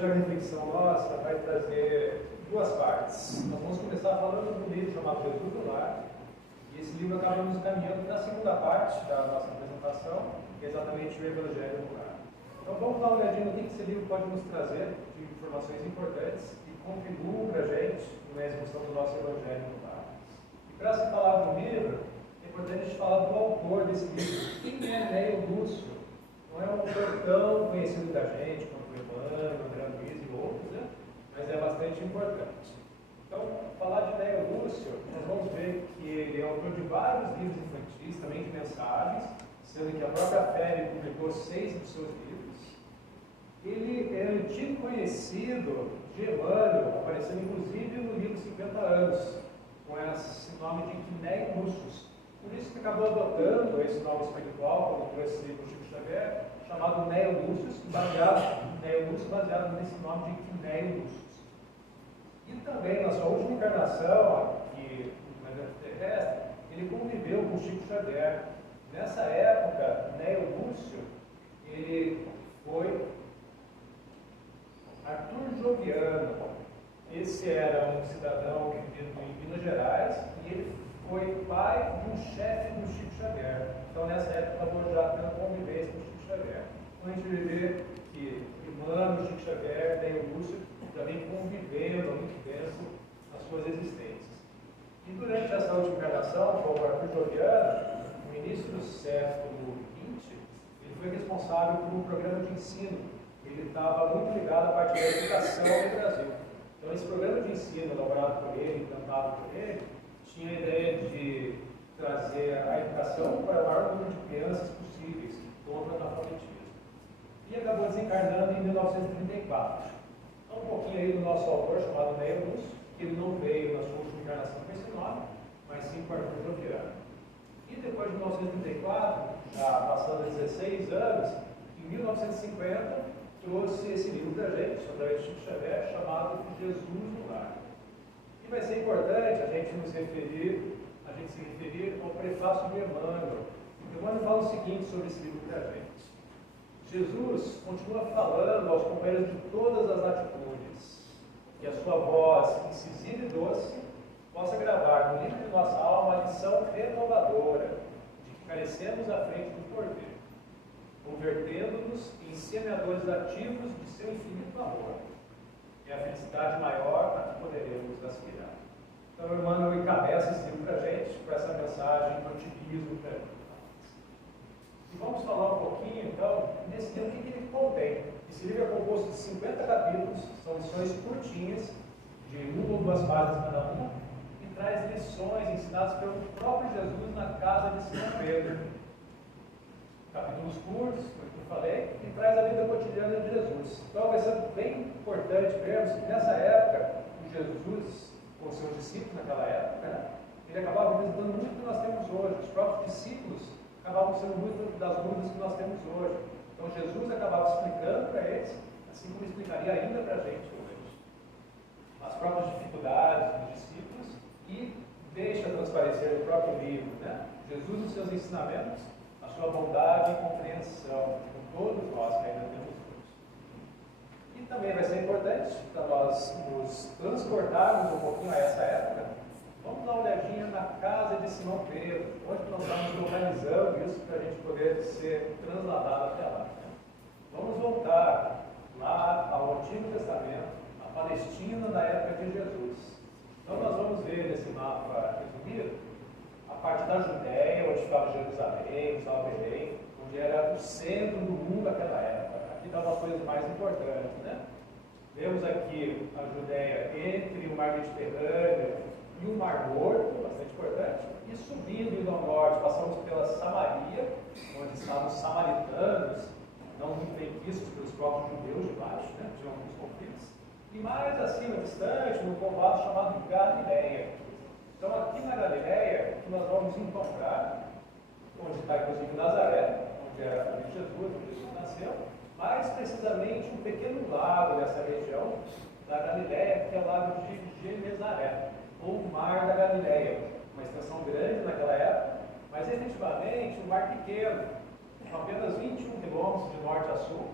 hoje a reflexão nossa vai trazer duas partes. Nós vamos começar falando do livro chamado Jesus no Lar, e esse livro acaba nos caminhando para a segunda parte da nossa apresentação, que é exatamente o Evangelho no Lar. Então vamos dar uma olhadinha no que esse livro pode nos trazer de informações importantes que contribuam para a gente na execução do nosso Evangelho no Lar. E para se falar do livro, é importante a gente falar do autor desse livro. Quem é Neio Lúcio? Não é um autor tão conhecido da gente quanto o Emmanuel, o André Luiz e outros, né? Mas é bastante importante. Então, falar de Neio Lúcio, nós vamos ver que ele é autor de vários livros infantis, também de mensagens, sendo que a própria Féria publicou 6 dos seus livros. Ele é antigo conhecido de Emmanuel, aparecendo inclusive no livro 50 anos, com esse nome de Neio Lúcio. Por isso que acabou adotando esse nome espiritual, quando trouxe esse livro Chico Xavier, chamado Neio Lúcio, baseado nesse nome de Neio Lúcio. E também, na sua última encarnação, aqui no planeta terrestre, ele conviveu com Chico Xavier. Nessa época, Neio Lúcio, ele foi Arthur Joviano. Esse era um cidadão vivido em Minas Gerais, e ele foi pai de um chefe do Chico Xavier. Então, nessa época, acabou já tendo convivência com o Chico Xavier. Então, a gente vê que Emmanuel, Chico Xavier, Neio Lúcio, já vem convivendo há muito tempo as suas existências. E durante essa última encarnação, como Arthur Joviano, no início do século XX, ele foi responsável por um programa de ensino. Ele estava muito ligado à parte da educação no Brasil. Então, esse programa de ensino elaborado por ele, implantado por ele, tinha a ideia de trazer a educação para o maior número de crianças possíveis contra o analfabetismo. E acabou desencarnando em 1934. Então, um pouquinho aí do nosso autor, chamado Neio Lúcio, que ele não veio na sua última encarnação com esse nome, mas sim com Arthur Joviano. E depois de 1934, já passando 16 anos, em 1950, trouxe esse livro para a gente, através de Chico Xavier, chamado Jesus no Lar. E vai ser importante a gente se referir ao prefácio de Emmanuel. Emmanuel fala o seguinte sobre esse livro para a gente. Jesus continua falando aos companheiros de todas as atitudes, que a sua voz incisiva e doce possa gravar no livro de nossa alma a lição renovadora de que carecemos à frente do porvir, convertendo-nos em semeadores ativos de seu infinito amor. É a felicidade maior a que poderemos aspirar. Então, Emmanuel encabeça esse livro para a gente, com essa mensagem de otimismo para nós. E vamos falar um pouquinho, então, nesse livro, o que ele contém. Esse livro é composto de 50 capítulos, são lições curtinhas, de 1 ou 2 páginas cada uma, e traz lições ensinadas pelo próprio Jesus na casa de Simão Pedro. Capítulos curtos, como eu falei, e traz a vida cotidiana de Jesus. Então vai ser bem importante vermos que nessa época, o Jesus, com os seus discípulos naquela época, né, ele acabava visitando muito o que nós temos hoje. Os próprios discípulos acabavam sendo muito das dúvidas que nós temos hoje. Então Jesus acabava explicando para eles, assim como explicaria ainda para a gente hoje, as próprias dificuldades dos discípulos, e deixa transparecer no próprio livro, né, Jesus nos seus ensinamentos, a sua bondade e compreensão com todos nós que ainda temos hoje. E também vai ser importante para nós nos transportarmos um pouquinho a essa época. Vamos dar uma olhadinha na casa de Simão Pedro, onde nós estamos localizando isso para a gente poder ser transladado até lá. Vamos voltar lá ao Antigo Testamento, a Palestina da época de Jesus. Então nós vamos ver nesse mapa resumido a parte da Judéia, onde estava Jerusalém, onde estava Belém, onde era o centro do mundo naquela época. Aqui dá umas coisas mais importantes, né? Vemos aqui a Judéia entre o Mar Mediterrâneo e o Mar Morto, bastante importante, e subindo indo ao norte, passamos pela Samaria, onde estavam os samaritanos, não muito bem vistos pelos próprios judeus de baixo, né? Tinham alguns conflitos, e mais acima, distante, no povoado chamado Galileia. Então, aqui na Galileia, que nós vamos encontrar, onde está inclusive Nazaré, onde era a família de Jesus, onde Jesus nasceu, mais precisamente um pequeno lago nessa região da Galileia, que é o lago de Genezaré, ou Mar da Galileia, uma extensão grande naquela época, mas efetivamente um mar pequeno, com apenas 21 quilômetros de norte a sul,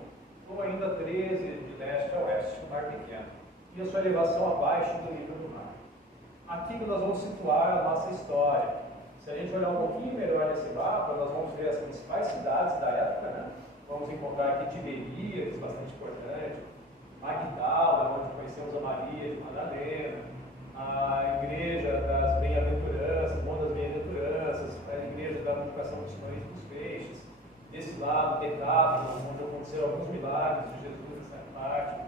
ou ainda 13 de leste a oeste, o mar pequeno, e a sua elevação abaixo do nível do mar. Aqui que nós vamos situar a nossa história. Se a gente olhar um pouquinho melhor nesse mapa, nós vamos ver as principais cidades da época, né? Vamos encontrar aqui Tiberíades, bastante importante, Magdala, onde conhecemos a Maria de Madalena, a igreja das bem-aventuranças, Monte das Bem-aventuranças, a igreja da multiplicação dos pães e dos peixes. Desse lado, Decápolis, onde aconteceram alguns milagres de Jesus nessa parte.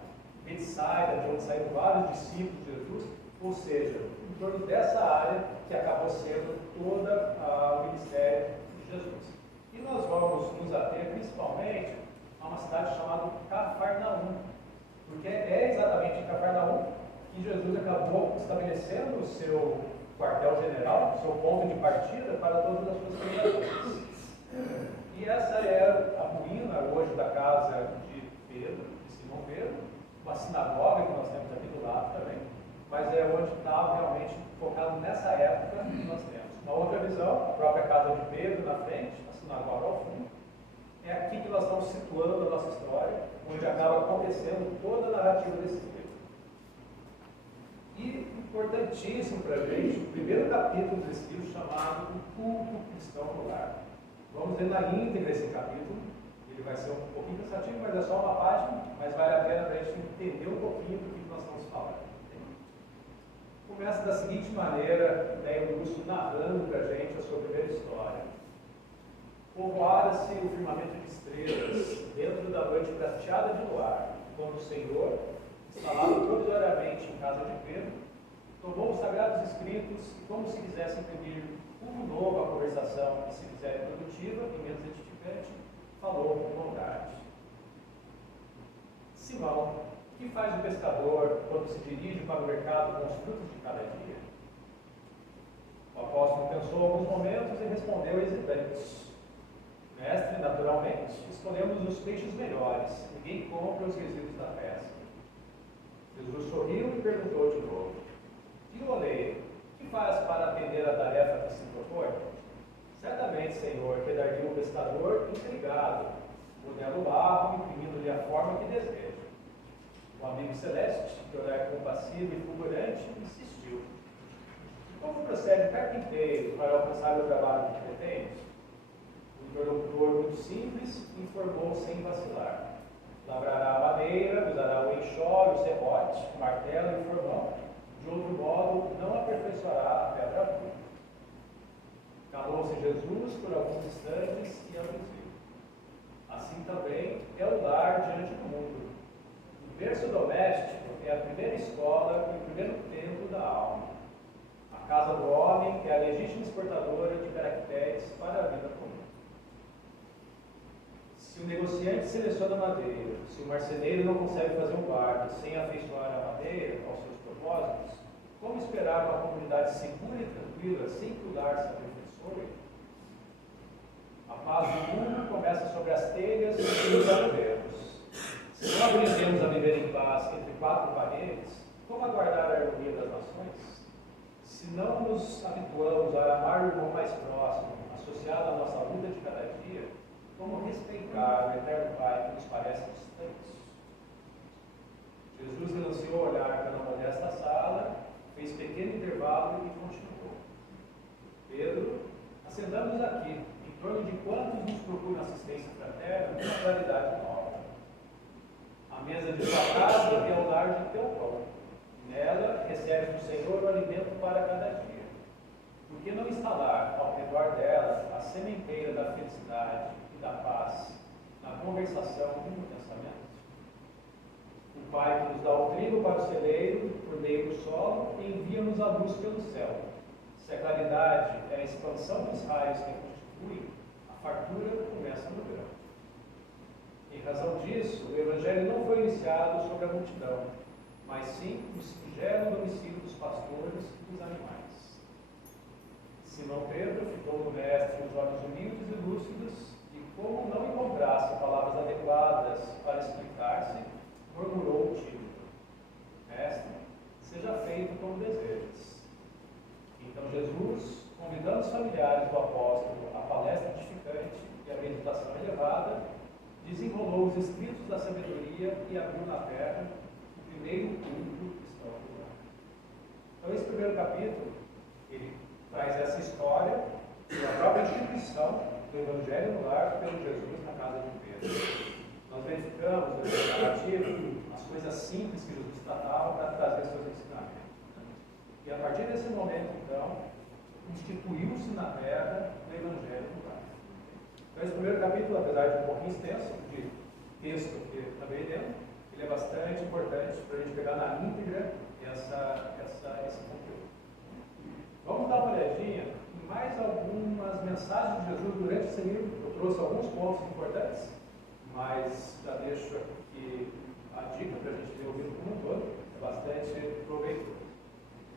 Betsaida, de onde saíram vários discípulos de Jesus, ou seja, em torno dessa área que acabou sendo toda o ministério de Jesus. E nós vamos nos ater principalmente a uma cidade chamada Cafarnaum, porque é exatamente em Cafarnaum que Jesus acabou estabelecendo o seu quartel-general, o seu ponto de partida para todas as suas pregações. E essa é a ruína hoje da casa de Pedro, de Simão Pedro, uma sinagoga que nós temos aqui do lado também, mas é onde estava realmente focado nessa época que nós temos. Uma outra visão, a própria casa de Pedro na frente, a sinagoga ao fundo. É aqui que nós estamos situando a nossa história, onde acaba acontecendo toda a narrativa desse livro. E importantíssimo para a gente, o primeiro capítulo desse livro chamado O Culto Cristão no Lar. Vamos ler na íntegra esse capítulo. Ele vai ser um pouquinho cansativo, mas é só uma página, mas vale a pena para a gente entender um pouquinho do que nós estamos falando. Começa da seguinte maneira, Ney Lúcio narrando para a gente a sua primeira história. Povoara-se o firmamento de estrelas, dentro da noite prateada de luar, quando o Senhor, instalado provisoriamente em casa de Pedro, tomou os sagrados escritos e, como se quisesse imprimir um novo à conversação que se fizesse produtiva e menos edificante, falou com bondade. Simão, que faz o pescador quando se dirige para o mercado com os frutos de cada dia? O apóstolo pensou alguns momentos e respondeu hesitante: Mestre, naturalmente, escolhemos os peixes melhores, ninguém compra os resíduos da pesca. Jesus sorriu e perguntou de novo: E o oleiro, que faz para atender a tarefa que se propõe? Certamente, Senhor, quedaria o pescador intrigado, modela o barro, imprimindo-lhe a forma que deseja. O amigo celeste, de olhar compassivo e fulgurante, insistiu: Como procede o carpinteiro para alcançar o trabalho que pretende? O interlocutor, muito simples, informou sem vacilar: Lavrará a madeira, usará o enxó, o serrote, o martelo e o formão. De outro modo, não aperfeiçoará a pedra pura. Calou-se Jesus por alguns instantes e anunciou: Assim também é o lar diante do mundo. O berço doméstico é a primeira escola e o primeiro templo da alma. A casa do homem é a legítima exportadora de caracteres para a vida comum. Se o negociante seleciona madeira, se o marceneiro não consegue fazer um barco sem afeiçoar a madeira aos seus propósitos, como esperar uma comunidade segura e tranquila sem que o lar se aperfeiçoe? A paz do mundo começa sobre as telhas e os aluguelos. Se não aprendemos a viver em paz entre quatro paredes, como aguardar a harmonia das nações? Se não nos habituamos a amar o irmão mais próximo, associado à nossa luta de cada dia, como respeitar o eterno Pai que nos parece distante? Jesus renunciou a olhar pela modesta sala, fez pequeno intervalo e continuou: Pedro, assentamos aqui, em torno de quantos nos procuram assistência fraterna com uma claridade nova. A mesa de tua casa é o lar de teu pão. Nela recebes do Senhor o alimento para cada dia. Por que não instalar ao redor dela a sementeira da felicidade e da paz na conversação e no pensamento? O Pai que nos dá o trigo para o celeiro por meio do solo envia-nos a luz pelo céu. Se a claridade é a expansão dos raios que constituem, a fartura começa no grão. Em razão disso, o Evangelho não foi iniciado sobre a multidão, mas sim no singelo domicílio dos pastores e dos animais. Simão Pedro ficou no mestre os olhos humildes e lúcidos, e como não encontrasse palavras adequadas para explicar-se, murmurou tímido: Mestre, seja feito como desejas. Então Jesus, convidando os familiares do apóstolo à palestra edificante e à meditação elevada, desenrolou os escritos da sabedoria e abriu na terra o primeiro culto extraordinário. Então, esse primeiro capítulo, ele traz essa história da própria instituição do Evangelho no lar pelo Jesus na casa de Pedro. Nós verificamos na narrativa as coisas simples que Jesus tratava para trazer seus ensinamentos. E a partir desse momento, então, instituiu-se na terra o Evangelho no lar. Então, esse primeiro capítulo, apesar de um pouquinho extenso de texto que também dentro, ele é bastante importante para a gente pegar na íntegra esse conteúdo. Vamos dar uma olhadinha em mais algumas mensagens de Jesus durante esse livro. Eu trouxe alguns pontos importantes, mas já deixo aqui a dica para a gente ler o livro como um todo, é bastante proveitoso.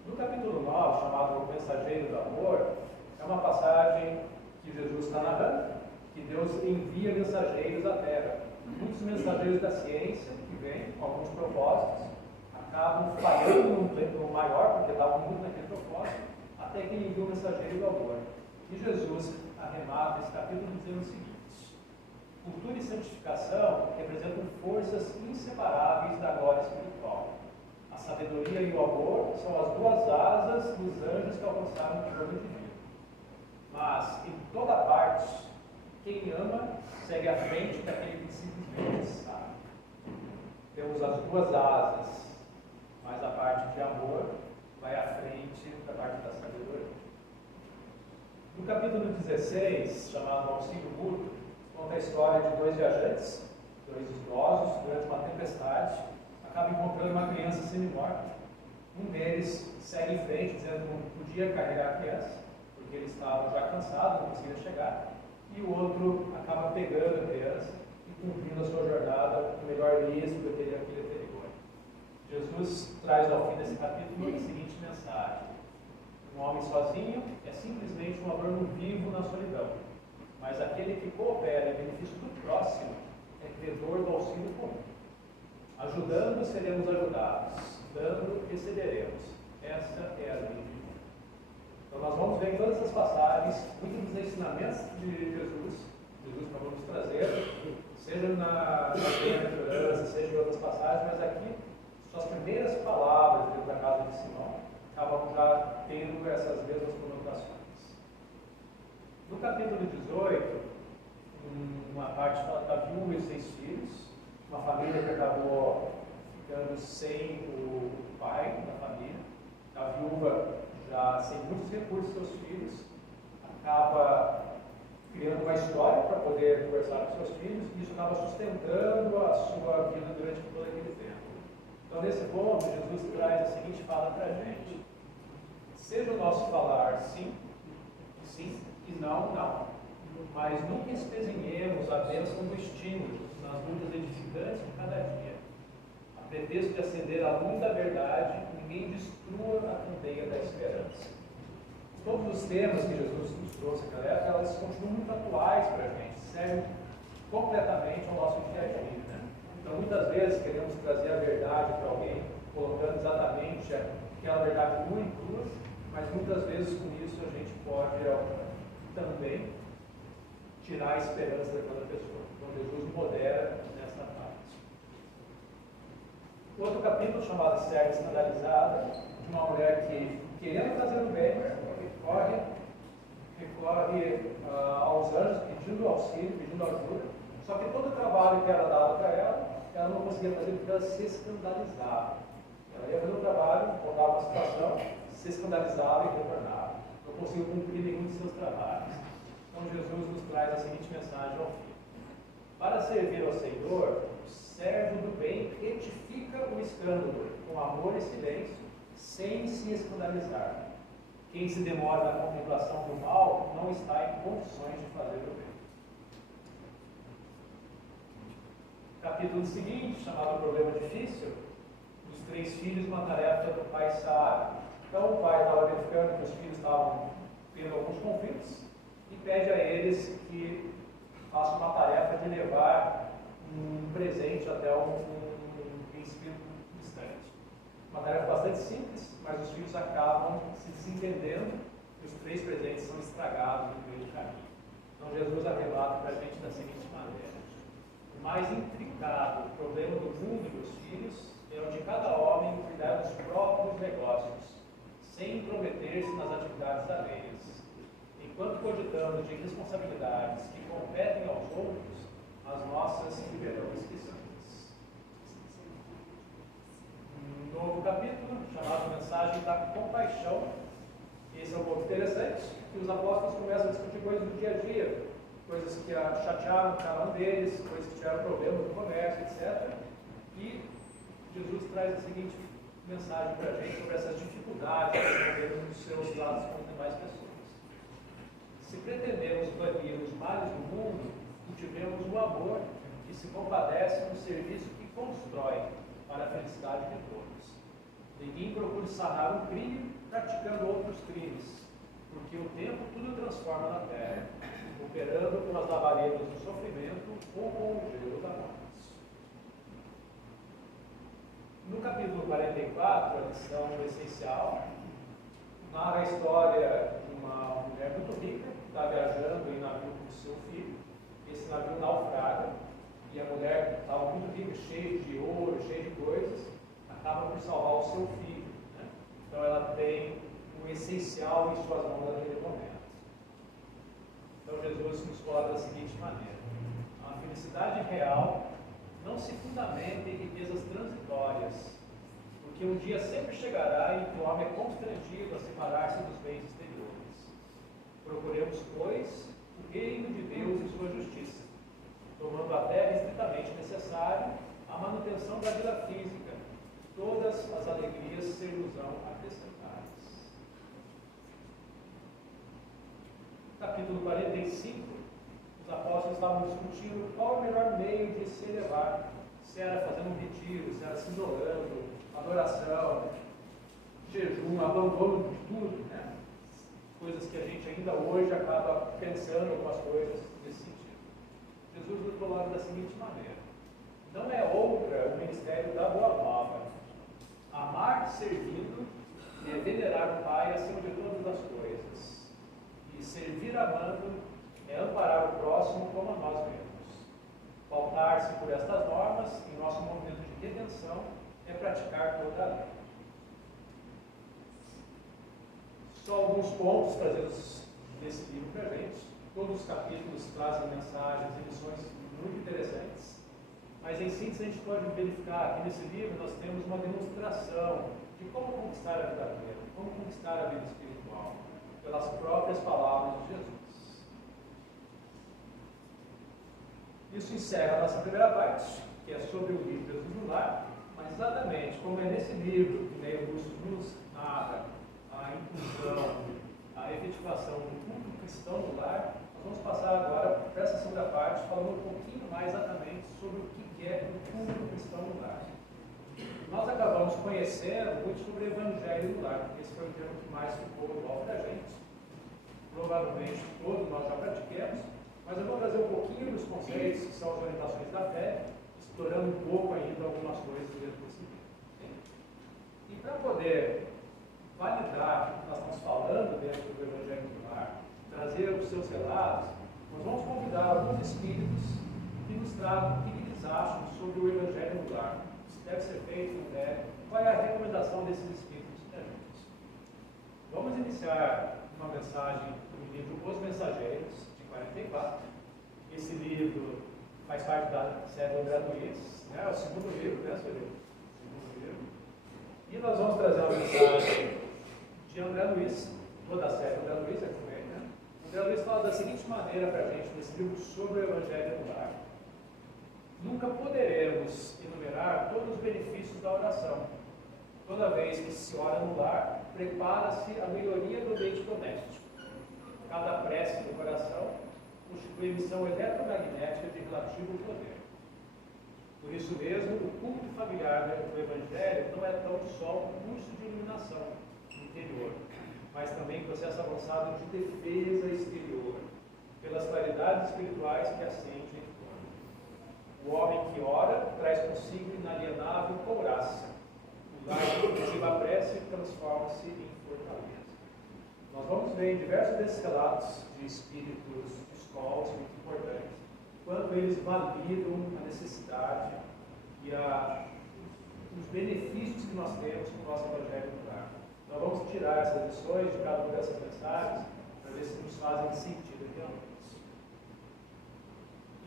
No capítulo 9, chamado O Mensageiro do Amor, é uma passagem que Jesus está narrando, que Deus envia mensageiros à Terra. Muitos mensageiros da ciência, que vêm com alguns propósitos, acabam falhando no maior, porque estavam muito naquele propósito, até que ele envia o mensageiro do amor. E Jesus arremata esse capítulo dizendo o seguinte: cultura e santificação representam forças inseparáveis da glória espiritual. A sabedoria e o amor são as duas asas dos anjos que alcançaram o trono divino. Mas, em toda parte, quem ama segue à frente daquele que simplesmente sabe. Temos as duas asas, mas a parte de amor vai à frente da parte da sabedoria. No capítulo 16, chamado Auxílio Mútuo, conta a história de dois viajantes, dois idosos, durante uma tempestade, acabam encontrando uma criança semi-morta. Um deles segue em frente, dizendo que não podia carregar a criança, porque ele estava já cansado, não conseguia chegar. E o outro acaba pegando a criança e cumprindo a sua jornada com melhor êxito do que ele anterior. Jesus traz ao fim desse capítulo a seguinte mensagem: um homem sozinho é simplesmente um aluno vivo na solidão, mas aquele que coopera em benefício do próximo é credor do auxílio comum. Ajudando, seremos ajudados, dando, receberemos. Essa é a lei de Deus. Então, nós vamos ver em todas essas passagens muitos dos ensinamentos de Jesus para nos trazer, seja na bem-aventurança, seja em outras passagens, mas aqui, suas primeiras palavras dentro da casa de Simão acabam já tendo essas mesmas conotações. No capítulo 18, uma parte fala da viúva e 6 filhos, uma família que acabou ficando sem o pai da família, a viúva já sem muitos recursos seus filhos, acaba criando uma história para poder conversar com seus filhos, e isso acaba sustentando a sua vida durante todo aquele tempo. Então, nesse ponto, Jesus traz a seguinte fala para a gente: seja o nosso falar sim, sim, e não, não. Mas nunca espezinhemos a bênção do estímulo nas lutas edificantes de cada dia. A pretexto de acender a luz da verdade, ninguém destrua a candeia da esperança. Todos os temas que Jesus nos trouxe naquela época, elas continuam muito atuais para a gente, servem completamente ao nosso dia a dia. Né? Então, muitas vezes queremos trazer a verdade para alguém, colocando exatamente aquela verdade nua e crua, mas muitas vezes com isso a gente pode também tirar a esperança daquela pessoa. Então, Jesus modera nessa parte. Outro capítulo, chamado Serva Escandalizada, de uma mulher que, querendo fazer o bem, recorre aos anjos pedindo auxílio, pedindo ajuda, só que todo o trabalho que era dado para ela não conseguia fazer porque ela se escandalizava. Ela ia fazer um trabalho, voltava uma situação, se escandalizava e retornava. Não conseguiu cumprir nenhum de seus trabalhos. Então Jesus nos traz a seguinte mensagem ao fim: para servir ao Senhor, o servo do bem retifica o escândalo com amor e silêncio, sem se escandalizar. Quem se demora na contemplação do mal não está em condições de fazer o bem. Capítulo seguinte, chamado Problema Difícil, os 3 filhos, uma tarefa do pai sábio. Então o pai estava verificando que os filhos estavam tendo alguns conflitos e pede a eles que façam uma tarefa de levar um presente até um príncipe distante. Uma tarefa bastante simples, mas os filhos acabam se desentendendo e os 3 presentes são estragados no meio do caminho. Então Jesus arremata para a gente da seguinte maneira: mais intricado problema do mundo e dos filhos é o de cada homem cuidar dos próprios negócios, sem intrometer-se nas atividades alheias. Enquanto cogitamos de responsabilidades que competem aos outros, as nossas viverão esquecidas. Um novo capítulo, chamado Mensagem da Compaixão. Esse é um ponto interessante, que os apóstolos começam a discutir coisas do dia a dia, coisas que chatearam cada um deles, coisas que tiveram problemas no comércio, etc. E Jesus traz a seguinte mensagem para a gente sobre essas dificuldades que resolveram nos seus lados com as demais pessoas. Se pretendemos banir os males do mundo, cultivemos o amor que se compadece no serviço que constrói para a felicidade de todos. Ninguém procure sanar um crime praticando outros crimes, porque o tempo tudo transforma na terra, operando com as lavaredas do sofrimento ou com o gelo da morte. No capítulo 44, a lição essencial narra a história de uma mulher muito rica que está viajando em navio com seu filho. Esse navio naufraga e a mulher estava muito rica, cheia de ouro, cheia de coisas, acaba por salvar o seu filho. Né? Então ela tem o essencial em suas mãos naquele momento. Então Jesus nos fala da seguinte maneira: a felicidade real não se fundamenta em riquezas transitórias, porque um dia sempre chegará em que o homem é constrangido a separar-se dos bens exteriores. Procuremos, pois, o reino de Deus e sua justiça, tomando até estritamente necessário a manutenção da vida física, todas as alegrias ser-nos-ão acrescentadas. Capítulo 45, os apóstolos estavam discutindo qual o melhor meio de se elevar, se era fazendo um retiro, se era se isolando, adoração, jejum, abandono de tudo, né? Coisas que a gente ainda hoje acaba pensando algumas coisas nesse sentido. Jesus nos coloca da seguinte maneira: não é outra o ministério da Boa Nova. Amar servindo é venerar o Pai acima de todas as coisas, e servir amando é amparar o próximo como a nós mesmos. Pautar-se por estas normas em nosso movimento de redenção é praticar toda a lei. Só alguns pontos trazidos nesse livro para a gente. Todos os capítulos trazem mensagens e lições muito interessantes, mas em síntese a gente pode verificar que nesse livro nós temos uma demonstração de como conquistar a vida plena, como conquistar a vida espiritual, pelas próprias palavras de Jesus. Isso encerra a nossa primeira parte, que é sobre o livro Jesus no Lar, mas exatamente como é nesse livro que Ney Augusto nos narra a inclusão, a efetivação do culto cristão no lar, nós vamos passar agora para essa segunda parte, falando um pouquinho mais exatamente sobre o que é o culto cristão no lar. Nós acabamos conhecendo muito sobre o Evangelho no lar, porque esse foi o termo que mais ficou igual para a gente. Provavelmente todos nós já pratiquemos, mas eu vou trazer um pouquinho dos conceitos que são as orientações da fé, explorando um pouco ainda algumas coisas dentro desse livro. E para poder validar o que nós estamos falando dentro do Evangelho do Lar, trazer os seus relatos, nós vamos convidar alguns espíritos que nos tragam o que eles acham sobre o Evangelho do Lar. Se deve ser feito, não deve. Qual é a recomendação desses espíritos para a gente? Vamos iniciar uma mensagem do livro Os Mensageiros, de 44. Esse livro faz parte da série André Luiz, né? É o segundo livro, né, seu livro? Segundo livro. E nós vamos trazer uma mensagem de André Luiz, toda a série André Luiz, é também, né? André Luiz fala da seguinte maneira para a gente nesse livro sobre o Evangelho no Lar: nunca poderemos enumerar todos os benefícios da oração. Toda vez que se ora no lar, prepara-se a melhoria do ambiente doméstico. Cada prece do coração constitui emissão eletromagnética de relativo poder. Por isso mesmo, o culto familiar do Evangelho não é tão só um curso de iluminação interior, mas também processo avançado de defesa exterior, pelas claridades espirituais que acende em torno. O homem que ora traz consigo inalienável couraça. O lar que cultiva a prece transforma-se em fortaleza. Nós vamos ver em diversos desses relatos de espíritos de escolas muito importantes quanto Portanto, eles validam a necessidade e os benefícios que nós temos com o nosso Evangelho no lar. Então, vamos tirar essas lições de cada uma dessas mensagens para ver se nos fazem sentido realmente.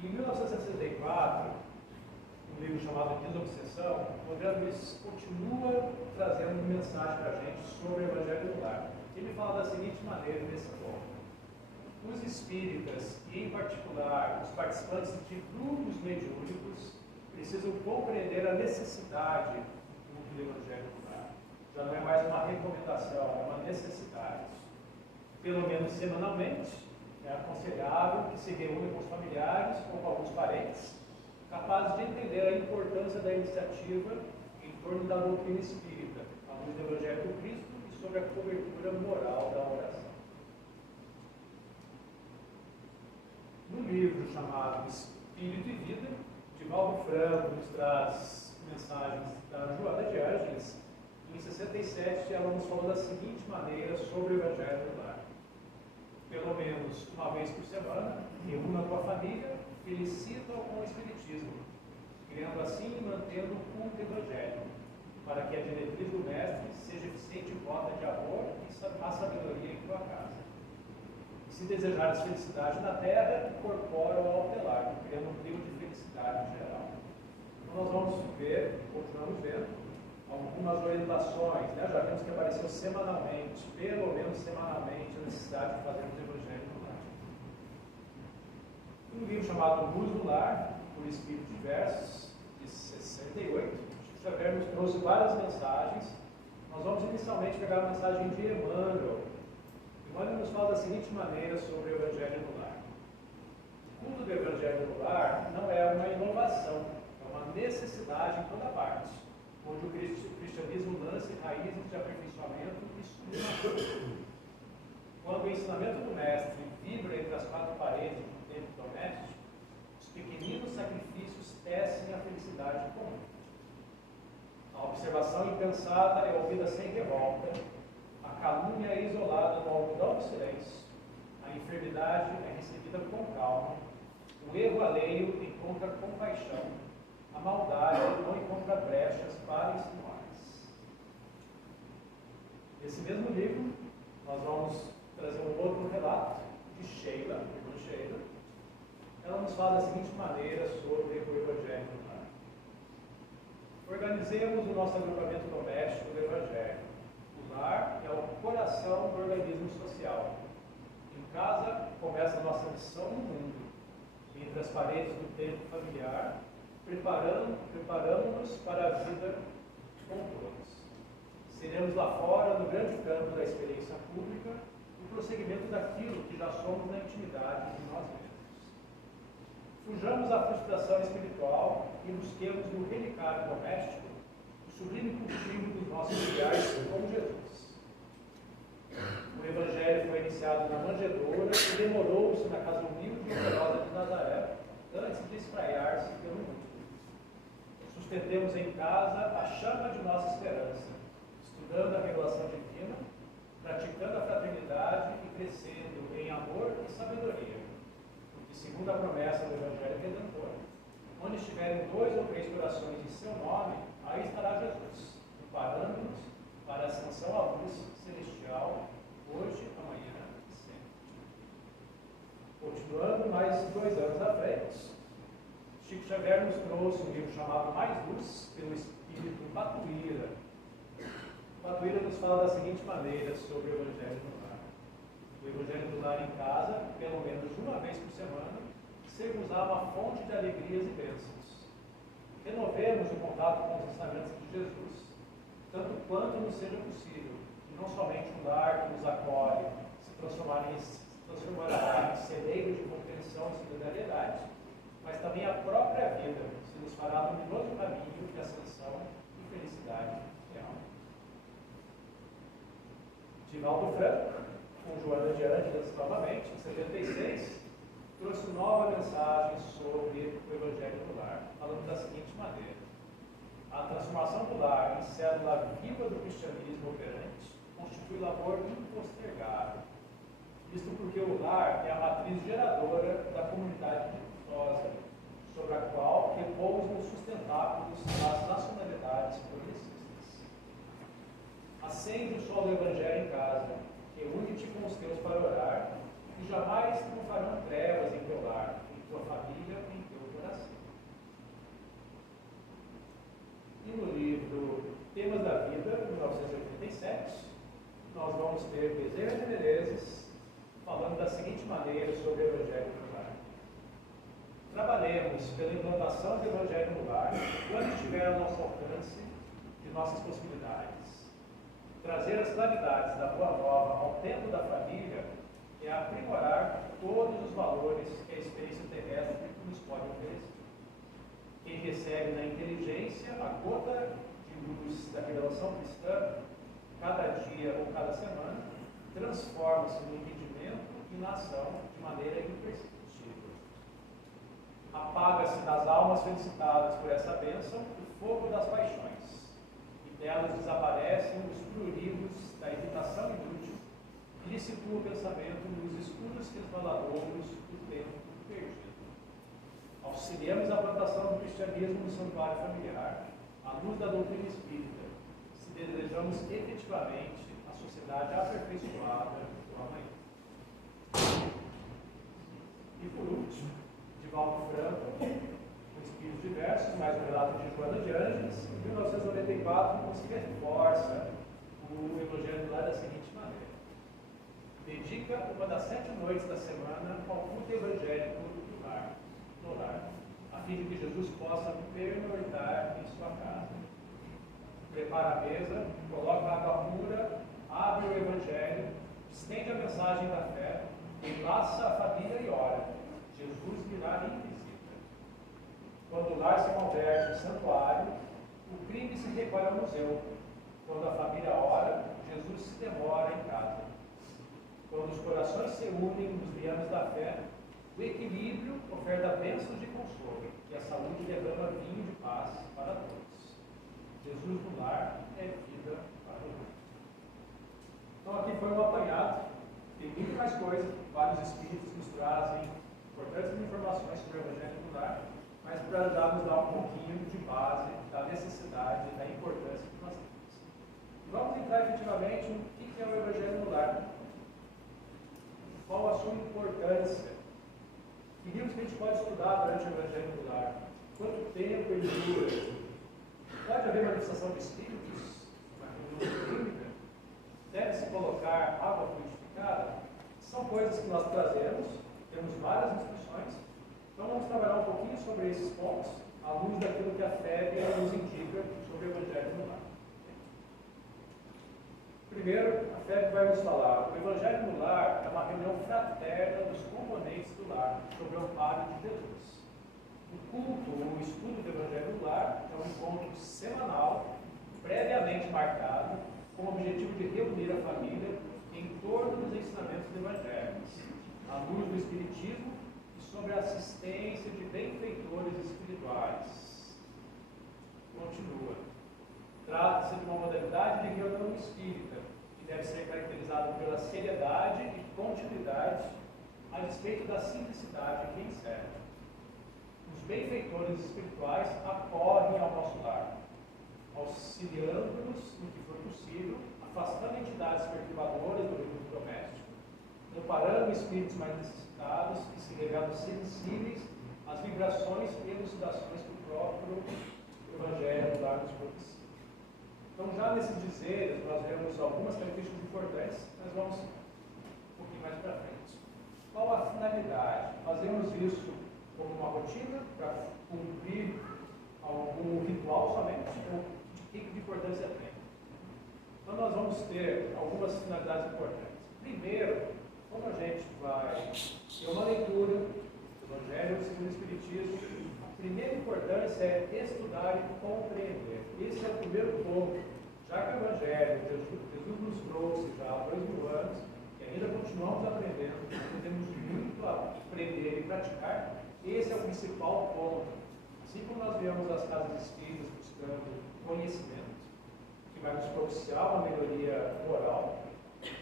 Em 1964, um livro chamado Desobsessão, o André Luiz continua trazendo mensagem para a gente sobre o Evangelho no lar. Ele fala da seguinte maneira nesse ponto: os espíritas, e em particular os participantes de grupos mediúnicos, precisam compreender a necessidade do Evangelho no lar. Já não é mais uma recomendação, é uma necessidade. Pelo menos semanalmente, é aconselhável que se reúna com os familiares ou com alguns parentes, capazes de entender a importância da iniciativa em torno da doutrina espírita, à luz do Evangelho do Cristo e sobre a cobertura moral da oração. No livro chamado Espírito e Vida, Divaldo Franco nos traz mensagens da Joana de Ângeles. Em 67, ela nos falou da seguinte maneira sobre o Evangelho no lar: pelo menos uma vez por semana, reúna com a família, felicita-o com o Espiritismo, criando assim e mantendo o culto evangélico, para que a diretriz do Mestre seja eficiente vota de amor e a sabedoria em tua casa. E se desejares felicidade na terra, incorpora-o ao altelar, criando um clima de felicidade em geral. Então nós vamos ver, continuamos vendo, algumas orientações, né? Já vimos que apareceu semanalmente, pelo menos semanalmente, a necessidade de fazermos o Evangelho no lar. Um livro chamado Luz do Lar, por Espírito Diversos, de 68, Chico Xavier nos trouxe várias mensagens. Nós vamos inicialmente pegar a mensagem de Emmanuel. Emmanuel nos fala da seguinte maneira sobre o Evangelho no lar: o culto do Evangelho no lar não é uma inovação, é uma necessidade em toda parte, onde o cristianismo lança raízes de aperfeiçoamento e sublimação. Quando o ensinamento do Mestre vibra entre as quatro paredes do templo doméstico, os pequeninos sacrifícios tecem a felicidade comum. A observação impensada é ouvida sem revolta, a calúnia é isolada no algodão do silêncio, a enfermidade é recebida com calma, o erro alheio encontra compaixão, a maldade não encontra brechas para insinuar-se. Nesse mesmo livro, nós vamos trazer um outro relato de Sheila, irmã Sheila. Ela nos fala da seguinte maneira sobre o Evangelho no lar: organizemos o nosso agrupamento doméstico do Evangelho. O lar é o coração do organismo social. Em casa começa a nossa missão no mundo, entre as paredes do templo familiar, preparando-nos para a vida com todos. Seremos lá fora, no grande campo da experiência pública, o prosseguimento daquilo que já somos na intimidade de nós mesmos. Fujamos à frustração espiritual e busquemos no relicário doméstico o sublime cultivo dos nossos ideais com Jesus. O Evangelho foi iniciado na manjedoura e demorou-se na casa humilde e numerosa de Nazaré, antes de espraiar-se pelo mundo. Sustentemos em casa a chama de nossa esperança, estudando a revelação divina, praticando a fraternidade e crescendo em amor e sabedoria. Porque, segundo a promessa do Evangelho Redentor, onde estiverem 2 ou 3 corações em seu nome, aí estará Jesus, preparando-nos para a ascensão à luz celestial, hoje, amanhã e sempre. Continuando mais 2 anos à frente, Chico Xavier nos trouxe um livro chamado Mais Luz, pelo Espírito Patuíra. Patuíra nos fala da seguinte maneira sobre o Evangelho no lar: o Evangelho no lar em casa, pelo menos uma vez por semana, ser-nos-á uma fonte de alegrias e bênçãos. Renovemos o contato com os ensinamentos de Jesus, tanto quanto nos seja possível, e não somente o lar que nos acolhe se transformará em celeiro de compreensão e solidariedade, mas também a própria vida se nos fará luminoso caminho de ascensão e felicidade real. Divaldo Franco, com Joana de Ângeles novamente, em 76, trouxe nova mensagem sobre o Evangelho no lar, falando da seguinte maneira: a transformação do lar em célula viva do cristianismo operante constitui labor impostergável. Isto porque o lar é a matriz geradora da comunidade ditosa, sobre a qual repousam os sustentáculos das nacionalidades progressistas. Acende o sol do Evangelho em casa, reúne-te com os teus para orar, e jamais não farão trevas em teu lar, em tua família, em teu coração. E no livro Temas da Vida, 1987, nós vamos ter Bezerra de Menezes falando da seguinte maneira sobre o Evangelho no lar. Trabalhemos pela implantação do Evangelho no lar, quando estiver ao nosso alcance de nossas possibilidades. Trazer as claridades da Boa Nova ao tempo da família é aprimorar todos os valores que a experiência terrestre nos pode oferecer. Quem recebe na inteligência a gota de luz da revelação cristã, cada dia ou cada semana, transforma-se no entendimento e na ação de maneira imperceptível. Apaga-se das almas felicitadas por essa bênção o fogo das paixões, e delas desaparecem os pruridos da irritação inútil, que lhe situa o pensamento nos escuros resvaladouros do tempo perdido. Auxiliamos a plantação do cristianismo no santuário familiar, à luz da doutrina espírita, se desejamos efetivamente a sociedade aperfeiçoada do amanhã. E por último, Divaldo Franco, com Espíritos Diversos, mais um relato de Joana de Ângeles, em 1994, nos reforça o Evangelho lá da seguinte maneira. Dedica uma das 7 noites da semana ao culto evangélico no lar, a fim de que Jesus possa pernoitar em sua casa. Prepara a mesa, coloca a água pura, abre o Evangelho, estende a mensagem da fé, enlaça a família e ora. Jesus virá e visita. Quando o lar se converte em santuário, o crime se recolhe ao museu. Quando a família ora, Jesus se demora em casa. Quando os corações se unem nos liames da fé, o equilíbrio oferta bênçãos de consolo, e a saúde derrama vinho de paz para todos. Jesus no lar é vida para o mundo. Então aqui foi um apanhado, tem muito mais coisa, vários espíritos nos trazem importantes informações sobre o Evangelho no lar, mas para já nos dar um pouquinho de base da necessidade e da importância que nós temos. Vamos entrar efetivamente no que é o Evangelho no lar. Qual a sua importância? Que livros que a gente pode estudar durante o Evangelho no lar? Quanto tempo ele dura? Pode haver manifestação de espíritos? Uma reunião clínica? Deve-se colocar água purificada? São coisas que nós trazemos, temos várias instruções. Então vamos trabalhar um pouquinho sobre esses pontos, à luz daquilo que a FEB nos indica sobre o Evangelho no lar. Primeiro, a FEB vai nos falar: o Evangelho no lar é uma reunião fraterna dos componentes do lar, sob o amparo de Jesus. O culto, o estudo do Evangelho no lar, é um encontro semanal, previamente marcado, com o objetivo de reunir a família em torno dos ensinamentos do Evangelho, à luz do Espiritismo e sobre a assistência de benfeitores espirituais. Continua. Trata-se de uma modalidade de reunião espírita, que deve ser caracterizada pela seriedade e continuidade, a despeito da simplicidade que encerra. Os benfeitores espirituais acorrem ao nosso lar, auxiliando-nos no que for possível, afastando entidades perturbadoras do reino doméstico, amparando espíritos mais necessitados e se revelando sensíveis às vibrações e elucidações que o próprio Evangelho no lar nos propicia. Então, já nesses dizeres, nós vemos algumas características importantes, mas vamos um pouquinho mais para frente. Qual a finalidade? Fazemos isso como uma rotina, para cumprir algum ritual somente, ou de que importância tem? Então, nós vamos ter algumas finalidades importantes. Primeiro, como a gente vai ter uma leitura do Evangelho segundo o Espiritismo, a primeira importância é estudar e compreender. Esse é o primeiro ponto. Já que o Evangelho, Jesus nos trouxe já há 2000 anos, e ainda continuamos aprendendo, temos muito a aprender e praticar, esse é o principal ponto. Assim como nós viemos das casas espíritas buscando conhecimento, que vai nos propiciar uma melhoria moral,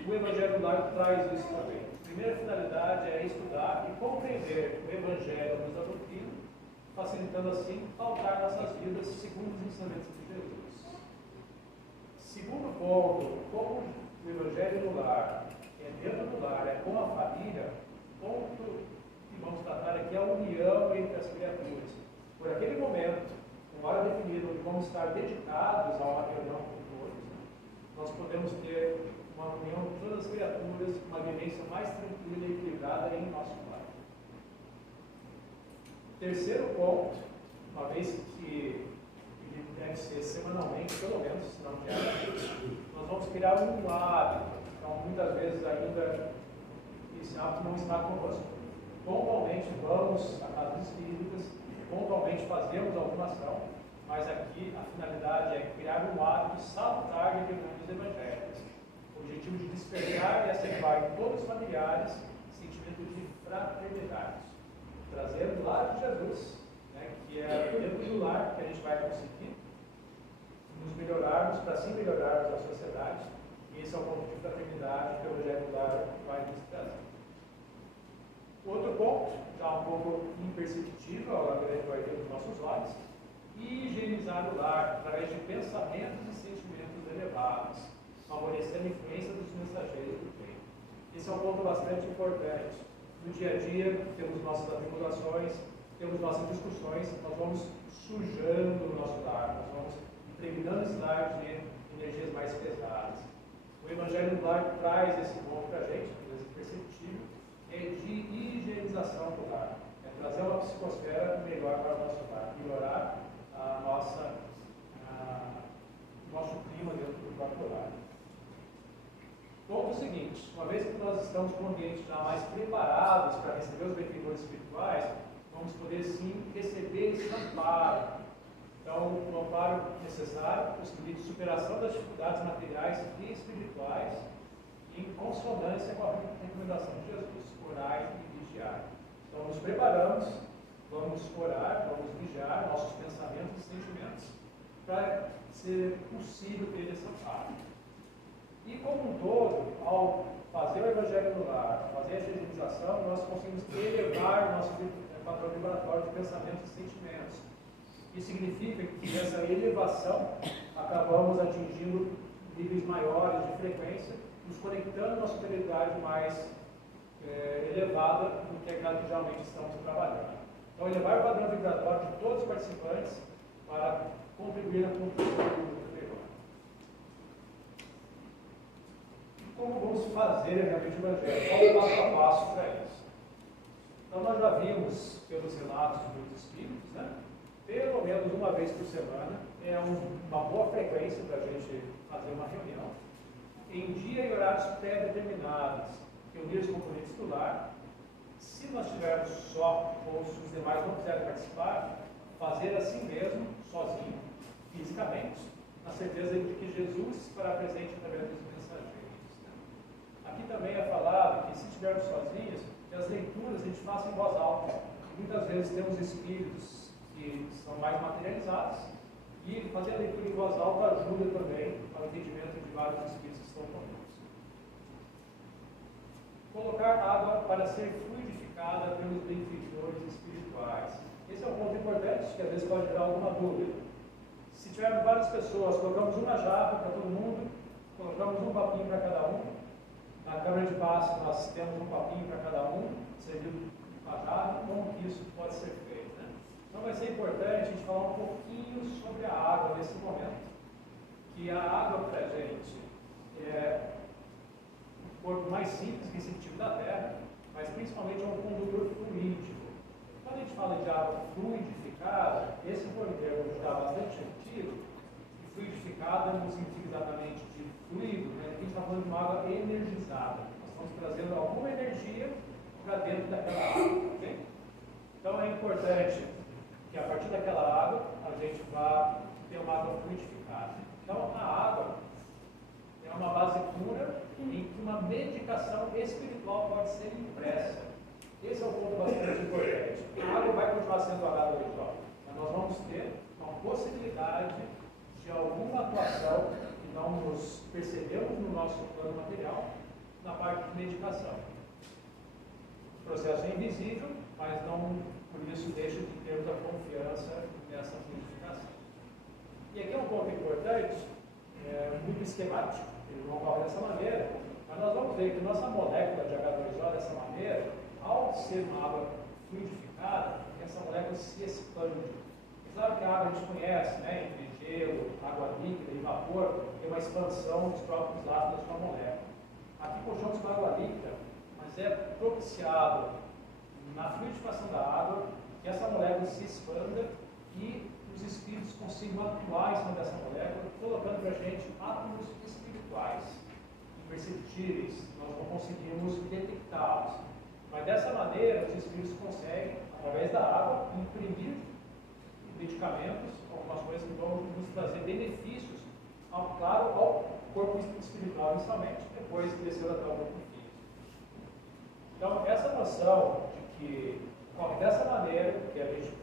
o Evangelho do lar traz isso também. A primeira finalidade é estudar e compreender o Evangelho à luz da doutrina, facilitando assim pautar nossas vidas segundo os ensinamentos de Jesus. Segundo ponto, como o Evangelho no lar é dentro do lar, é com a família, ponto que vamos tratar aqui é a união entre as criaturas. Por aquele momento, uma hora definida, onde vamos estar dedicados a uma reunião com todos, nós podemos ter uma união de todas as criaturas, uma vivência mais tranquila e equilibrada em nosso lar. Terceiro ponto, uma vez que ele deve ser semanalmente, pelo menos, se não diariamente, nós vamos criar um hábito. Então, muitas vezes ainda esse hábito não está conosco. Pontualmente vamos a casas espíritas, pontualmente fazemos alguma ação, mas aqui a finalidade é criar um hábito salutar de reuniões evangélicas. O objetivo de despertar e acentuar em todos os familiares sentimento de fraternidade, trazendo lá de Jesus, né, que é dentro do lar que a gente vai conseguir nos melhorarmos, para assim melhorarmos a sociedade. E esse é o ponto de fraternidade que o Evangelho do Lar vai nos trazer. Outro ponto, já um pouco imperceptível ao grande maioria dos nossos olhos, higienizar o lar através de pensamentos e sentimentos elevados, favorecendo a influência dos mensageiros do bem. Esse é um ponto bastante importante. No dia a dia, temos nossas atribulações, temos nossas discussões, nós vamos sujando o nosso lar, nós vamos impregnando esse lar de energias mais pesadas. O Evangelho do Lar traz esse ponto para a gente, esse perceptível, é de higienização do lar, é trazer uma psicosfera melhor para o nosso lar, melhorar o nosso clima dentro do próprio lar. Ponto seguinte, uma vez que nós estamos com o ambiente já mais preparados para receber os benfeitores espirituais, vamos poder sim receber esse amparo. Então, o amparo necessário possibilita superação das dificuldades materiais e espirituais em consonância com a recomendação de Jesus, orai e vigiar. Então, nos preparamos, vamos orar, vamos vigiar nossos pensamentos e sentimentos para ser possível ter esse amparo. E como um todo, ao fazer o Evangelho no lar, ao fazer a higienização, nós conseguimos elevar o nosso padrão vibratório de pensamentos e sentimentos. Isso significa que nessa elevação acabamos atingindo níveis maiores de frequência, nos conectando a uma superioridade mais elevada do que geralmente estamos trabalhando. Então, elevar o padrão vibratório de todos os participantes para contribuir na construção do melhor. Como vamos fazer realmente o Evangelho? Qual o passo a passo para isso? Então, nós já vimos pelos relatos dos Espíritos, né? Pelo menos uma vez por semana é uma boa frequência para a gente fazer uma reunião, em dia e horários pré-determinados, reunir os componentes do lar. Se nós estivermos só ou se os demais não quiserem participar, fazer assim mesmo, sozinho, fisicamente, na certeza de que Jesus estará presente através dos mensageiros. Aqui também é falado que se estivermos sozinhos, que as leituras a gente faça em voz alta. Muitas vezes temos espíritos que são mais materializados, e fazer a leitura em voz alta ajuda também ao entendimento de vários espíritos que estão conosco. Colocar água para ser fluidificada pelos benfeitores espirituais. Esse é um ponto importante que às vezes pode gerar alguma dúvida. Se tivermos várias pessoas, colocamos uma jarra para todo mundo, colocamos um papinho para cada um. Na câmara de passe nós temos um papinho para cada um, servido com a jarra. Como que isso pode ser feito? Então vai ser importante a gente falar um pouquinho sobre a água nesse momento, que a água para a gente é o corpo mais simples e receptivo da Terra, mas principalmente é um condutor fluídico. Quando a gente fala de água fluidificada, esse foi um termo que dá bastante sentido, e fluidificada não significa exatamente de fluido, né? A gente está falando de uma água energizada. Nós estamos trazendo alguma energia para dentro daquela água, ok? Então é importante que a partir daquela água a gente vá ter uma água fluidificada. Então a água é uma base pura em que uma medicação espiritual pode ser impressa. Esse é um ponto bastante importante. A água vai continuar sendo água habitual, mas nós vamos ter uma possibilidade de alguma atuação que não nos percebemos no nosso plano material na parte de medicação. O processo é invisível, mas não por isso deixa de termos muita confiança nessa fluidificação. E aqui é um ponto importante, muito esquemático, ele não ocorre dessa maneira, mas nós vamos ver que nossa molécula de H2O, dessa maneira, ao ser uma água fluidificada, essa molécula se expande. Claro que a água a gente conhece, né, entre gelo, água líquida e vapor, tem uma expansão dos próprios lados da sua molécula. Aqui puxamos com água líquida, mas é propiciado na fluidificação da água que essa molécula se expanda e os espíritos consigam atuar em cima dessa molécula, colocando para a gente átomos espirituais, imperceptíveis, nós não conseguimos detectá-los. Mas dessa maneira, os espíritos conseguem, através da água, imprimir medicamentos, algumas coisas que vão nos trazer benefícios, claro, ao corpo espiritual inicialmente, depois descer até o corpo físico. Então, essa noção de que ocorre dessa maneira, que a gente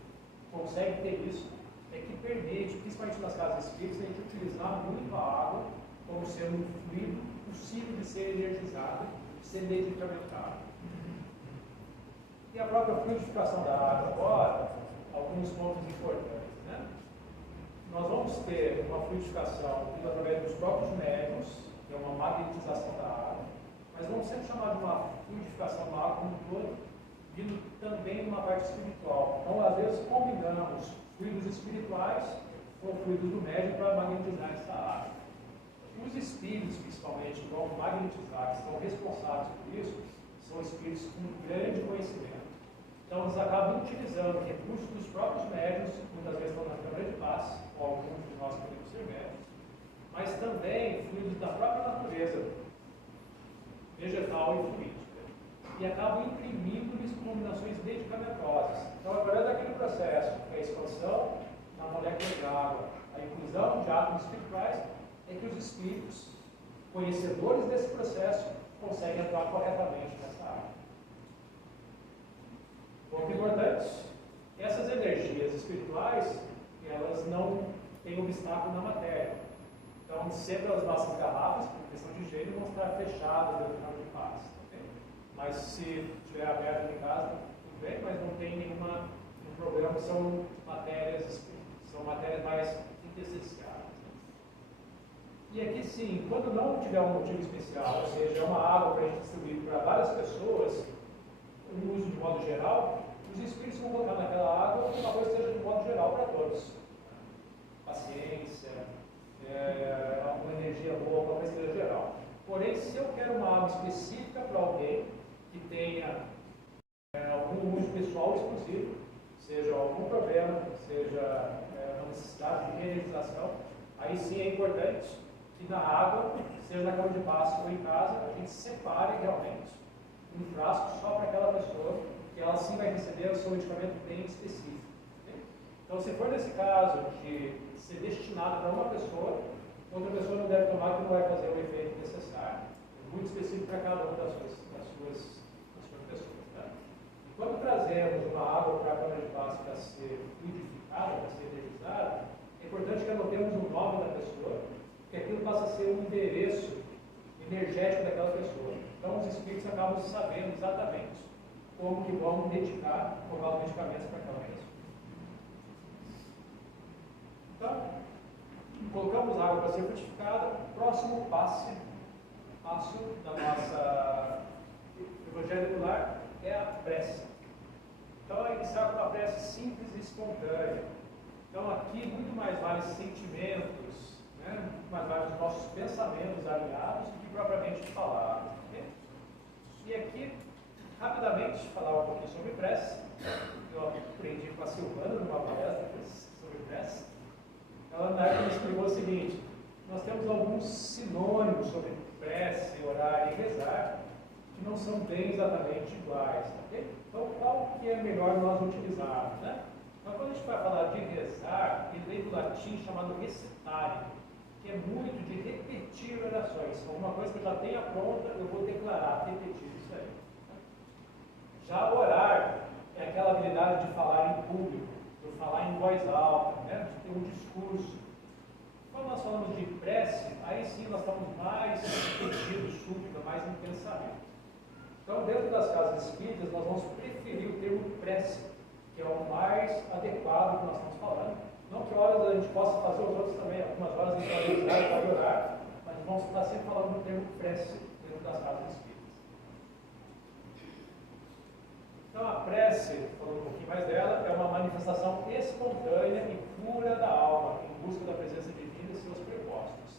consegue ter isso, é que permite, principalmente nas casas espíritas, a gente utilizar muito a água como sendo um fluido possível de ser energizado, de ser medicamentado. E a própria fluidificação da água agora, alguns pontos importantes, né? Nós vamos ter uma fluidificação vinda através dos próprios médiuns, que é uma magnetização da água, mas vamos sempre chamar de uma fluidificação da água como um todo, vindo também numa parte espiritual. Então, às vezes, combinamos fluidos espirituais com fluidos do médium para magnetizar essa água. Os espíritos, principalmente, que vão magnetizar, que são responsáveis por isso, são espíritos com grande conhecimento. Então, eles acabam utilizando recursos dos próprios médiuns, muitas vezes estão na câmara de paz, ou alguns de nós podemos ser médiuns, mas também fluidos da própria natureza, vegetal e fluídica, e acabam imprimindo-lhes combinações medicamentosas. Então, através daquele processo, que é a expansão da molécula de água, a inclusão de átomos espirituais, é que os espíritos, conhecedores desse processo, conseguem atuar corretamente nessa área. Ponto importante, essas energias espirituais, elas não têm obstáculo na matéria. Então, sempre as nossas garrafas, por questão de higiene, vão estar fechadas dentro do campo de paz. Okay? Mas se estiver aberto em casa, tudo bem, mas não tem nenhum problema, são matérias mais essenciais. E aqui sim, quando não tiver um motivo especial, ou seja, é uma água para a gente distribuir para várias pessoas, o uso de modo geral, os espíritos vão colocar naquela água uma coisa que seja de modo geral para todos. Paciência, uma energia boa, uma coisa que seja geral. Porém, se eu quero uma água específica para alguém que tenha algum uso pessoal exclusivo, seja algum problema, seja uma necessidade de energização, aí sim é importante que na água, seja na cama de passe ou em casa, a gente separe realmente um frasco só para aquela pessoa, que ela sim vai receber o seu medicamento bem específico. Okay? Então, se for nesse caso de ser destinado para uma pessoa, outra pessoa não deve tomar, que não vai fazer o efeito necessário. É muito específico para cada uma das suas pessoas. Tá? E quando trazemos uma água para a câmara de passe para ser fluidificada, para ser energizada, é importante que anotemos o nome da pessoa, porque aquilo passa a ser um endereço energético daquela pessoa. Então, os espíritos acabam sabendo exatamente como que vão dedicar, colocar os medicamentos para aquela pessoa. Então, colocamos água para ser frutificada. Próximo passo da nossa evangelho do lar é a prece. Então, é iniciar com uma prece simples e espontânea. Então, aqui, muito mais vale sentimentos, né? Muito mais vale os nossos pensamentos alinhados do que propriamente palavras. Okay? E aqui, rapidamente, falar um pouquinho sobre prece. Eu aprendi com a Silvana numa palestra sobre prece. Ela na época me explicou o seguinte: nós temos alguns sinônimos sobre prece, orar e rezar que não são bem exatamente iguais. Okay? Então, qual que é melhor nós utilizarmos? Né? Então, quando a gente vai falar de rezar, ele vem do latim chamado recitare, que é muito de repetir orações. Alguma coisa que eu já tenha pronta, eu vou declarar, repetir isso aí. Já orar é aquela habilidade de falar em público, de falar em voz alta, né? De ter um discurso. Quando nós falamos de prece, aí sim nós estamos mais pedindo súplica, mais em pensamento. Então, dentro das casas espíritas, nós vamos preferir o termo prece, que é o mais mais adequado ao que nós estamos falando. Não que horas a gente possa fazer os outros também, algumas horas a gente vai rezar, vai orar, mas vamos estar sempre falando do termo prece dentro das casas espíritas. Então a prece, falando um pouquinho mais dela, é uma manifestação espontânea e pura da alma, em busca da presença divina e seus prepostos.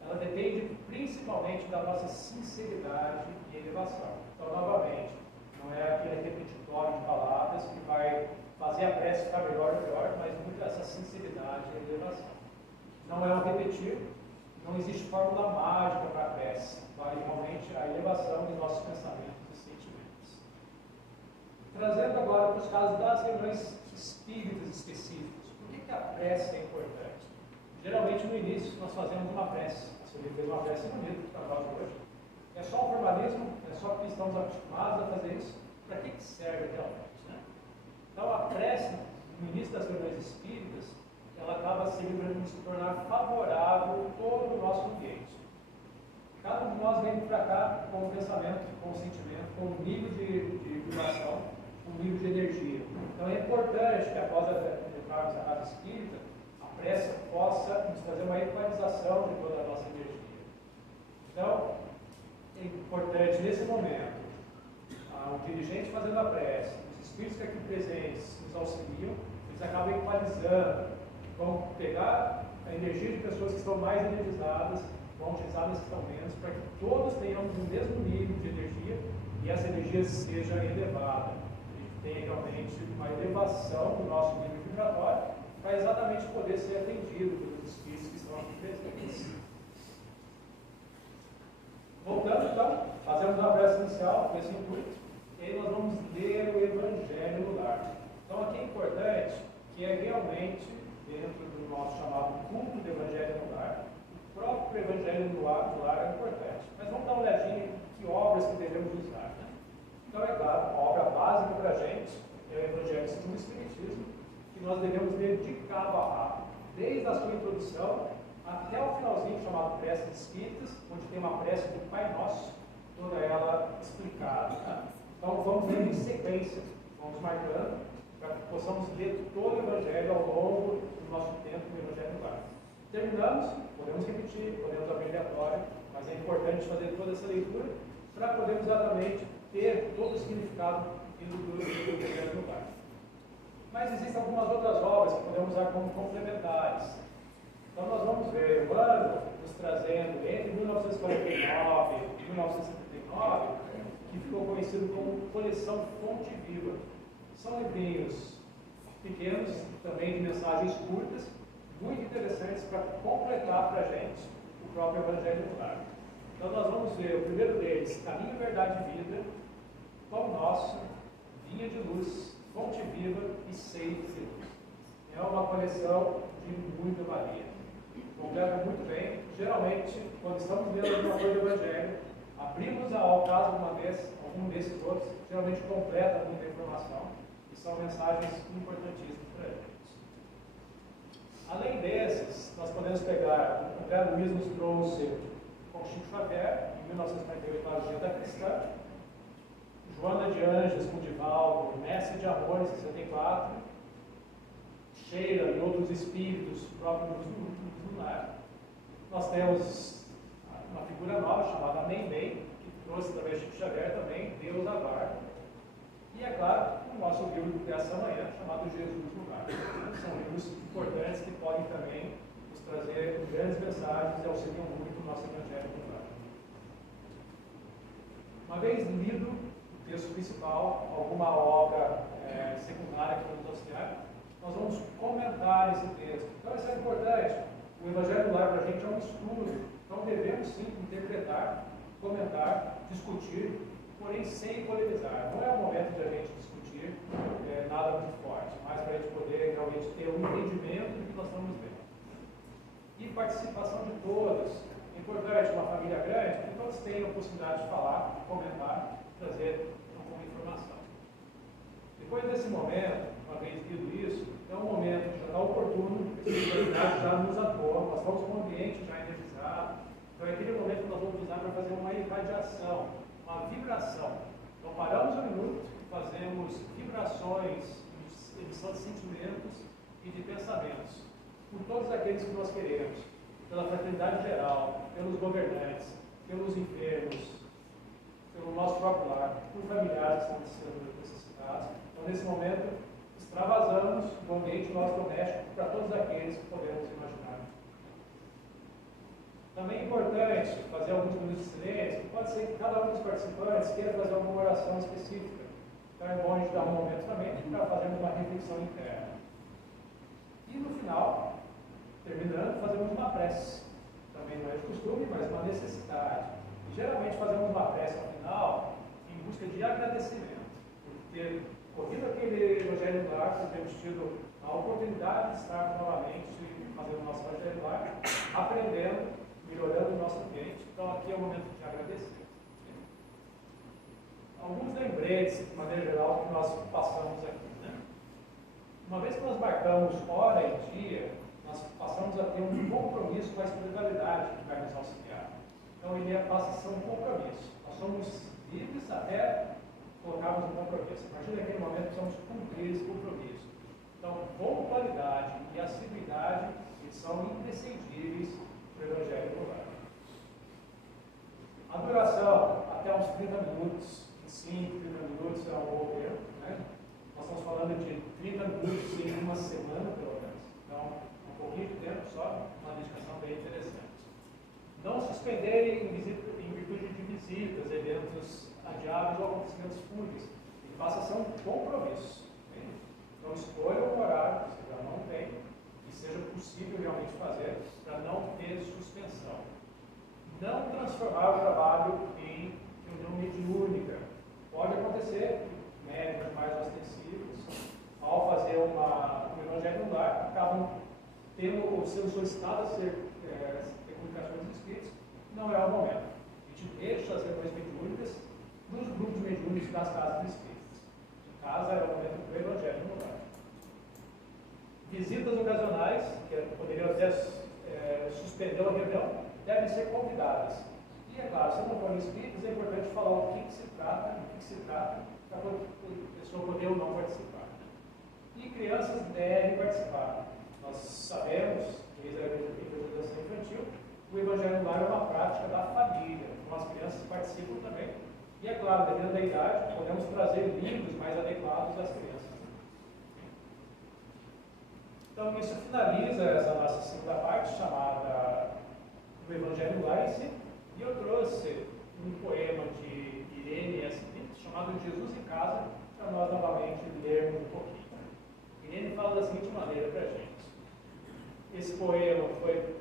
Ela depende principalmente da nossa sinceridade e elevação. Então, novamente, não é aquele repetitório de palavras que vai fazer a prece ficar melhor e melhor, mas muito essa sinceridade e elevação. Não é o repetir, não existe fórmula mágica para a prece, vale realmente a elevação dos nossos pensamentos e sentimentos. Trazendo agora para os casos das reuniões espíritas específicas, por que a prece é importante? Geralmente no início nós fazemos uma prece, a senhora fez uma prece bonita para nós hoje. É só um formalismo, é só porque estamos acostumados a fazer isso. Para que serve realmente? Né? Então a prece, no início das reuniões espíritas, ela acaba servindo para se tornar favorável todo o nosso ambiente. Cada um de nós vem para cá com o pensamento, com o sentimento, com o nível de vibração, com o nível de energia. Então é importante que após entrarmos na casa espírita, a prece possa nos trazer uma equalização de toda a nossa energia. Então, é importante nesse momento, o dirigente fazendo a prece, os espíritos que aqui presentes nos auxiliam, eles acabam equalizando, vão pegar a energia de pessoas que estão mais energizadas, vão utilizar as que estão menos, para que todos tenhamos o mesmo nível de energia e essa energia seja elevada. A gente tenha realmente uma elevação do nosso nível vibratório para exatamente poder ser atendido pelos espíritos que estão aqui presentes. Voltando então, fazemos uma prece inicial com esse intuito, e aí nós vamos ler o Evangelho no Lar. Então aqui é importante que é realmente, dentro do nosso chamado culto do Evangelho no Lar, o próprio Evangelho no Lar é importante. Mas vamos dar uma olhadinha em que obras que devemos usar. Né? Então é claro, a obra básica para a gente é o Evangelho segundo o Espiritismo, que nós devemos ler de cabo a rabo, desde a sua introdução até o finalzinho chamado Prece de Espíritas, onde tem uma prece do Pai Nosso, toda ela explicada. Né? Então vamos ler em sequência, vamos marcando, para que possamos ler todo o Evangelho ao longo do nosso tempo no Evangelho no Lar. Terminamos, podemos repetir, podemos abrir aleatório, mas é importante fazer toda essa leitura para podermos exatamente ter todo o significado do Evangelho no Lar. Mas existem algumas outras obras que podemos usar como complementares. Então nós vamos ver o ano nos trazendo entre 1949 e 1979, que ficou conhecido como Coleção Fonte Viva. São livrinhos pequenos, também de mensagens curtas, muito interessantes para completar para a gente o próprio Evangelho no Lar. Então nós vamos ver o primeiro deles, Caminho, Verdade e Vida, Pão Nosso, Vinha de Luz, Fonte Viva e Seios de Luz. É uma coleção de muita valia. Completa muito bem. Geralmente, quando estamos lendo alguma coisa do Evangelho, abrimos ao caso alguma vez, algum desses outros, geralmente completa muita informação e são mensagens importantíssimas para a gente. Além desses, nós podemos pegar, o André Luiz nos trouxe com Chico Xavier, em 1948, a Agenda Cristã, Joana de Anjos com Divaldo, Mestre de Amor, em 64, Sheila e outros espíritos, próprios do lar. Nós temos uma figura nova chamada Meimei, que trouxe também Chico Xavier também, Deus aguarda. E é claro, o nosso livro dessa manhã, chamado Jesus no Lar. São livros importantes que podem também nos trazer grandes mensagens e auxiliam muito o nosso Evangelho no Lar. Uma vez lido o texto principal, alguma obra secundária que vamos auxiliar, nós vamos comentar esse texto. Então isso é importante. O Evangelho no Lar para a gente é um estudo. Então devemos sim interpretar, comentar, discutir, porém sem polemizar. Não é o momento de a gente discutir nada muito forte, mas para a gente poder realmente ter um entendimento do que nós estamos vendo. E participação de todos. É importante, uma família grande, que todos tenham a possibilidade de falar, de comentar, trazer alguma informação. Depois desse momento, uma vez lido isso, é um momento que já está oportuno, a espiritualidade já nos apoia, nós estamos com o ambiente já energizado, então é aquele momento que nós vamos usar para fazer uma irradiação, uma vibração. Então paramos um minuto, fazemos vibrações disposição de sentimentos e de pensamentos, por todos aqueles que nós queremos, pela fraternidade geral, pelos governantes, pelos enfermos, pelo nosso próprio lar, por familiares que estão sendo necessitados. Então, nesse momento, extravasamos do ambiente nosso doméstico para todos aqueles que podemos imaginar. Também é importante fazer alguns minutos de silêncio. Pode ser que cada um dos participantes queira fazer alguma oração específica. Então é bom a gente dar um momento também para fazermos uma reflexão interna. E no final, terminando, fazemos uma prece. Também não é de costume, mas uma necessidade. E, geralmente fazemos uma prece ao final em busca de agradecimento por ter corrido aquele Evangelho no Lar, por termos tido a oportunidade de estar novamente fazendo o nosso Evangelho no Lar, aprendendo, melhorando o nosso ambiente. Então aqui é o momento de agradecer. Alguns lembretes, de maneira geral, que nós passamos aqui. Né? Uma vez que nós marcamos hora e dia, nós passamos a ter um compromisso com a espiritualidade que vai nos auxiliar. Então ele passa a ser um compromisso. Nós somos livres até colocarmos um compromisso. A partir daquele momento precisamos cumprir esse compromisso. Então, pontualidade e assiduidade são imprescindíveis para o Evangelho no Lar. A duração, até uns 30 minutos, 25, 30 minutos é um bom tempo. Né? Nós estamos falando de 30 minutos em uma semana, pelo menos. Então, um pouquinho de tempo só, uma dedicação bem interessante. Não suspender em virtude de visitas, eventos adiados ou acontecimentos fúteis. E faça ser um compromisso. Okay? Então, escolha um horário que você já não tem e seja possível realmente fazer para não ter suspensão. Não transformar o trabalho em reunião mediúnica. Pode acontecer que médicos mais ostensivos, ao fazer um evangelho no lar, acabam sendo solicitados a ser comunicações escritas. Não é o momento. A gente deixa as reuniões mediúnicas nos grupos mediúnicos das casas espíritas. Em casa é o momento do evangelho no lar. Visitas ocasionais, que poderiam até suspender a reunião, devem ser convidadas. E é claro, se não forem espíritas, é importante falar o que se trata, para a pessoa poder ou não participar. E crianças devem participar. Nós sabemos, desde a evangelização infantil, o Evangelho no Lar é uma prática da família. Então as crianças participam também. E é claro, dependendo da idade, podemos trazer livros mais adequados às crianças. Então isso finaliza essa nossa segunda parte, chamada do Evangelho no Lar em si. E eu trouxe um poema de Irene S. Brito, chamado Jesus em Casa, para nós novamente lermos um pouquinho. Irene fala da seguinte maneira para a gente. Esse poema foi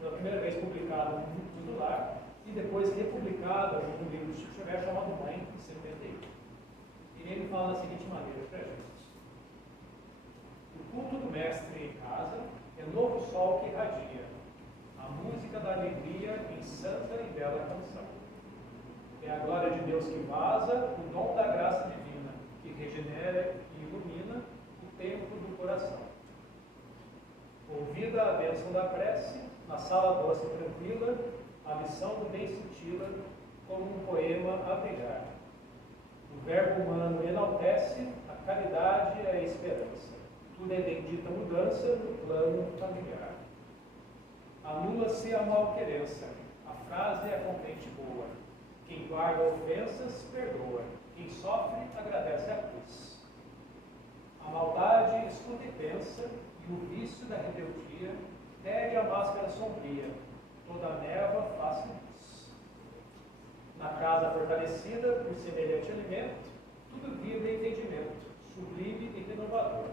pela primeira vez publicado no Lar e depois republicado no livro de Chico Xavier chamado Mãe, em 71. Irene fala da seguinte maneira para a gente. O culto do Mestre em casa é novo sol que irradia, a música da alegria em santa e bela canção. É a glória de Deus que vaza, o dom da graça divina, que regenera e ilumina o templo do coração. Ouvida a bênção da prece, na sala doce e tranquila, a lição do bem cintila, como um poema a brilhar. O verbo humano enaltece, a caridade é a esperança. Tudo é bendita mudança no plano familiar. Anula-se a malquerença, a frase é contente boa. Quem guarda ofensas, perdoa. Quem sofre, agradece a cruz. A maldade escuta e pensa, e o vício da rebeldia pede a máscara sombria, toda a névoa faz luz. Na casa fortalecida por semelhante alimento, tudo vida e entendimento, sublime e renovador.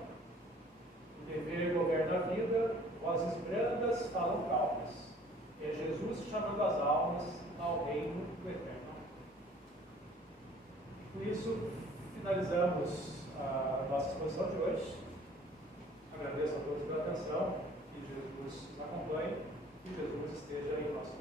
O dever governa a vida, vozes brandas falam calmas. É Jesus chamando as almas ao reino do Eterno. Com isso, finalizamos a nossa exposição de hoje. Agradeço a todos pela atenção, que Jesus nos acompanhe, que Jesus esteja em nosso